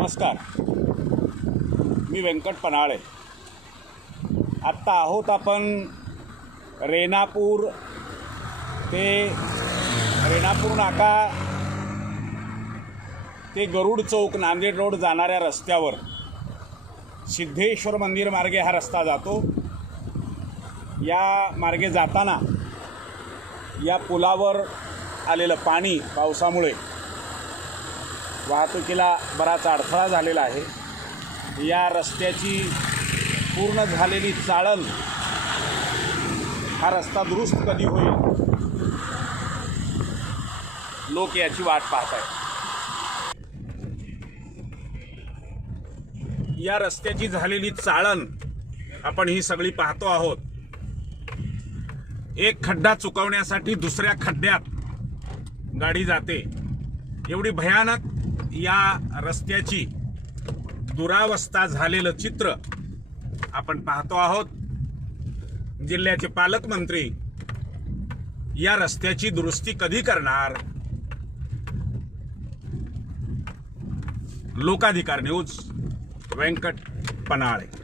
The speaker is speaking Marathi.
नमस्कार. मी व्यंकट पन्हाळे. आत्ता आहोत आपण रेणापूर ते रेणापूर नाका ते गरुड चौक नांदेड रोड जाणाऱ्या रस्त्यावर सिद्धेश्वर मंदिर मार्गे हा रस्ता जातो. या मार्गे जाताना या पुलावर आलेलं पाणी पावसामुळे वाहतुकीला बराच अडथळा झालेला आहे. या रस्त्याची पूर्ण झालेली चाळण हा रस्ता दुरुस्त कधी होईल? लोक याची वाट पाहत आहेत. या रस्त्याची झालेली चाळण आपण ही सगळी पाहतो आहोत. एक खड्डा चुकवण्यासाठी दुसऱ्या खड्ड्यात गाडी जाते. एवढी भयानक या रस्त्याची दुरावस्था झालेलं चित्र आपण पाहतो आहोत. जिल्ह्याचे पालकमंत्री या रस्त्याची दुरुस्ती कधी करणार? लोकाधिकार न्यूज व्यंकट पनाळे.